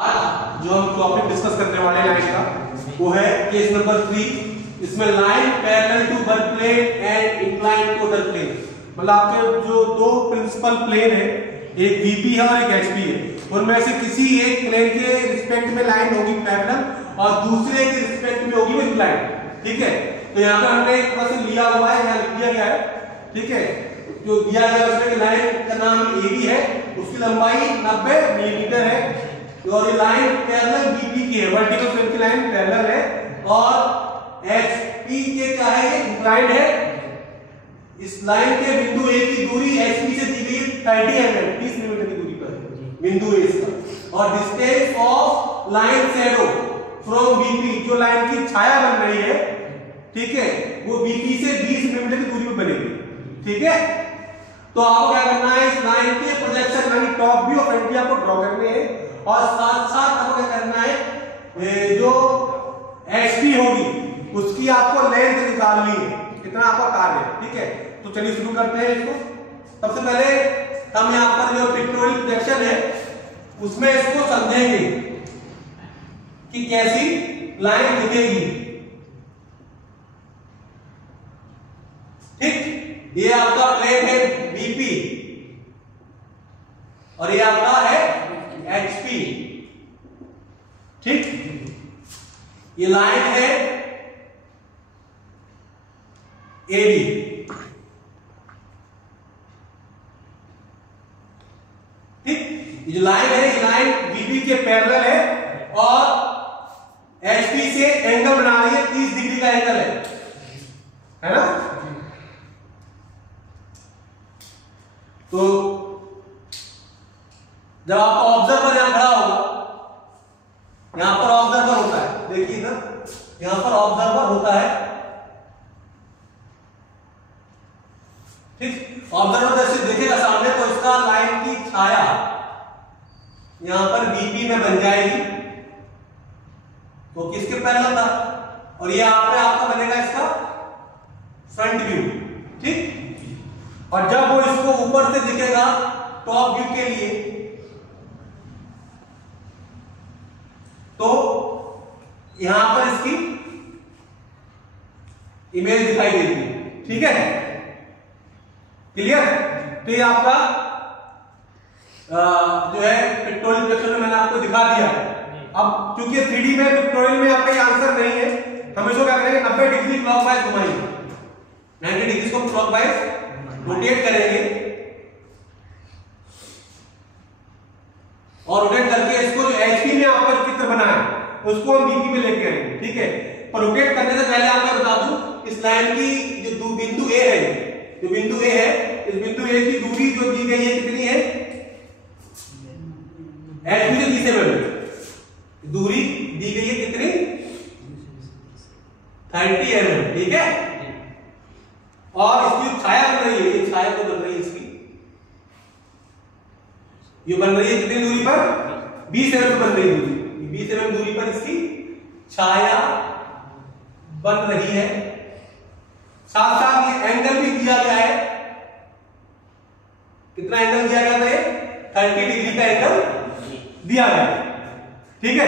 आज जो हम टॉपिक डिस्कस करने वाले हैं लाइन का वो है केस नंबर 3। इसमें line parallel to one plane and inclined to other plane, मतलब आपके जो दो प्रिंसिपल प्लेन है, एक वीपी है और एक एचपी है, उनमें से किसी एक प्लेन के रिस्पेक्ट में लाइन होगी पैरेलल और दूसरे के रिस्पेक्ट में होगी वो इंक्लाइंड। ठीक है, तो यहाँ पर हमने एक क्वेश्चन लिया हुआ है, यहाँ लिख दिया गया है। ठीक है, जो दिया गया है उसमें लाइन का नाम AB है, उसकी लंबाई 90 मिलीमीटर है और ये लाइन पैरेलल बीपी की है, वर्टिकल प्लेन की लाइन पैरेलल है और एचपी के क्या है, ये इंक्लाइंड है। इस लाइन के बिंदु A की दूरी एचपी से दी गई 30 mm 30 मिलीमीटर की दूरी पर बिंदु A इसका, और distance of line shadow from BP, जो लाइन की छाया बन रही है, ठीक है, वो बीपी से 20 मिलीमीटर की दूरी पर बनेगी। ठीक है, तो आपको क्या करना है, इस लाइन के प्रोजेक्शन यानी टॉप व्यू और फ्रंट व्यू आपको ड्रॉ करने हैं और साथ साथ आपको क्या करना है, जो एचपी होगी उसकी आपको लेंथ निकालनी है, कितना आपका कार्य है। ठीक है, तो चलिए शुरू करते हैं इसको। सबसे पहले हम यहाँ पर जो पिक्टोरियल प्रोजेक्शन है उसमें इसको समझेंगे कि कैसी लाइन दिखेगी। ठीक, ये आपका प्लेन है बीपी और ये आपका है एचपी। ठीक, ये लाइन है एबी। ठीक, ये जो लाइन है, ये लाइन बीपी के पैरेलल है और एचपी से एंगल बना रही है, 30 डिग्री का एंगल है ना। तो जब आपका ऑब्जर्वर यहां खड़ा होगा, यहां पर ऑब्जर्वर होता है, देखिए इधर यहां पर ऑब्जर्वर होता है। ठीक, ऑब्जर्वर जैसे देखेगा सामने तो इसका लाइन की छाया यहां पर बीपी में बन जाएगी, तो किसके पैरेलल था, और ये आपका बनेगा इसका फ्रंट व्यू। ठीक, और जब वो इसको ऊपर से दिखेगा टॉप व्यू के लिए, तो यहां पर इसकी इमेज दिखाई देती है। ठीक है, क्लियर। तो ये आपका जो है पिक्टोरियल प्रोजेक्शन में मैंने आपको दिखा दिया है। अब क्योंकि 3D में पिक्टोरियल में आपका ये आंसर नहीं है, हम इसको क्या करेंगे, 90 डिग्री क्लॉकवाइज घुमाएंगे, 90 डिग्री को क्लॉकवाइज रोटेट करेंगे और रोटेट करके इसको जो एचपी में आपका चित्र बना है उसको हम बीपी में लेके आएंगे। ठीक है, पर रोटेट करने से पहले आपको बता दूं, इस लाइन की जो बिंदु ए है, जो बिंदु ए है, इस बिंदु ए की दूरी जो दी गई है कितनी है, एचपी से 30 mm दूरी दी गई है, कितनी 30 mm। ठीक है, और इसकी छाया बन रही है, ये छाया तो बन रही है इसकी, ये बन रही है कितनी दूरी पर, 20 mm बन रही है दूरी, 20 mm दूरी पर इसकी छाया बन रही है। साथ साथ ये एंगल भी दिया गया है, कितना एंगल दिया गया है, 30 डिग्री का एंगल दिया गया है। ठीक है,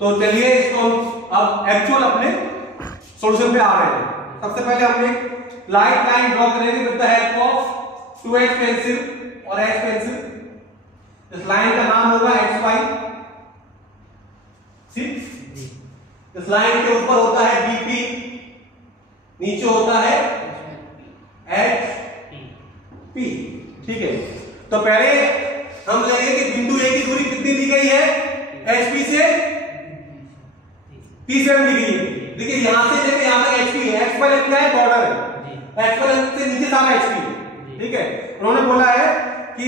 तो चलिए इसको अब एक्चुअल अपने सॉल्यूशन पे आ रहे हैं। सबसे पहले हमने लाइट लाइन ड्रॉ करेंगे with the help of 2H pencil और H पेंसिल। इस लाइन का नाम होगा XY। ठीक, इस लाइन के ऊपर होता है BP, नीचे होता है HP। ठीक है, तो पहले हम लेंगे कि बिंदु A की दूरी कितनी दी गई है, HP से 30 mm दी गई है। देखिए यहां से लेके यहां तक HP है, X पर क्या है, बॉर्डर है, X पर से नीचे सारा HP है। ठीक है, उन्होंने बोला है कि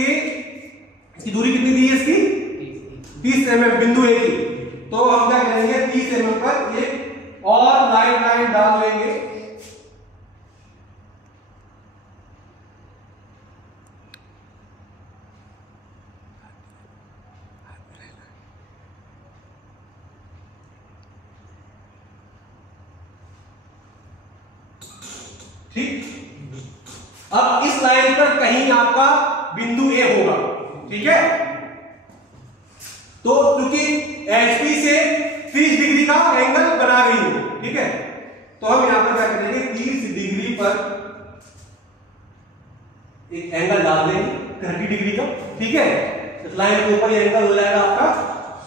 इसकी दूरी कितनी दी है, इसकी 30 mm बिंदु A की, तो हम क्या करेंगे, 30 mm पर एक और लाइन डाल देंगे। ठीक, अब इस लाइन पर कहीं आपका बिंदु A होगा। ठीक है, तो क्योंकि HP से 30 डिग्री का एंगल बना रही हो, ठीक है। तो हम यहां पर क्या करेंगे, 30 डिग्री पर एक एंगल डाल देंगे 30 डिग्री का, ठीक है। इस लाइन के ऊपर ये एंगल हो जाएगा आपका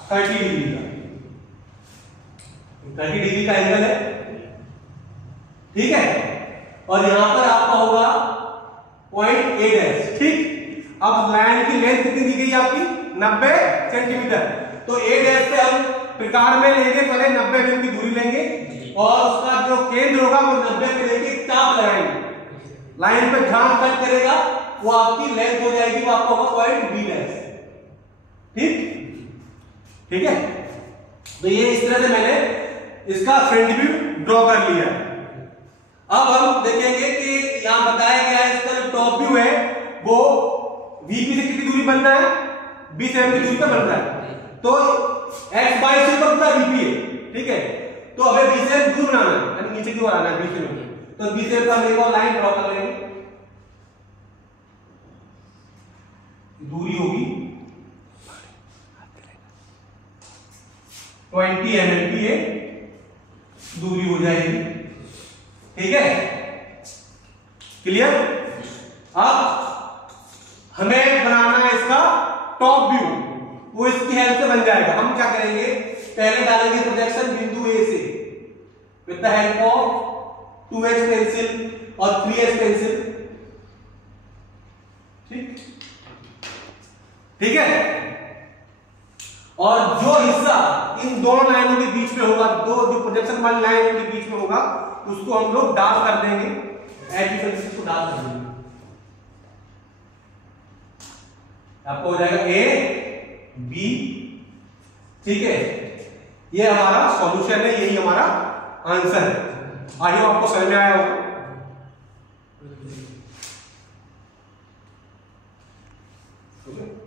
30 डिग्री का, 30 डिग्री का एंगल है, ठीक है। और यहां पर आपका होगा पॉइंट A', ठीक। अब लाइन की लेंथ कितनी दी गई आपकी, 90 सेंटीमीटर। तो A' पे हम प्रकार में लेंगे, पहले 90 mm की दूरी लेंगे और उसका जो केंद्र होगा वो 90 पे लेके चाप लगाएंगे, लाइन पे जहां कट करेगा वो आपकी लेंथ हो जाएगी, वो आपका होगा पॉइंट B', ठीक है। तो ये इस तरह से मैंने इसका फ्रंट व्यू ड्रॉ कर लिया। अब हम देखेंगे कि यहां बताया गया है इसका जो टॉप व्यू है वो VP से कितनी दूरी बनना है, 20 mm की दूरी पर बनना है। तो X/C पर पूरा VP है, ठीक है। तो हमें 20 mm दूर बनाना है, यानी नीचे की ओर आना है 20 mm। तो 20 mm का हम एक और लाइन ड्रॉ कर लेंगे, दूरी होगी 20 mm की, ये दूरी हो जाएगी, ठीक है। क्लियर। अब हमें बनाना है इसका टॉप व्यू, वो इसकी हेल्प से बन जाएगा। हम क्या करेंगे, पहले डालेंगे प्रोजेक्शन बिंदु A से with the help of 2H pencil और 3H पेंसिल, ठीक है। और जो हिस्सा इन दोनों लाइनों के बीच में होगा, दो जो प्रोजेक्शन वाली लाइन के बीच में होगा, उसको हम लोग डार्क कर देंगे, HB पेंसिल को डार्क कर देंगे, आपको हो जाएगा A, B, ठीक है। ये हमारा सॉल्यूशन है, यही हमारा आंसर है। आई होप आपको समझ में आया होगा। Okay.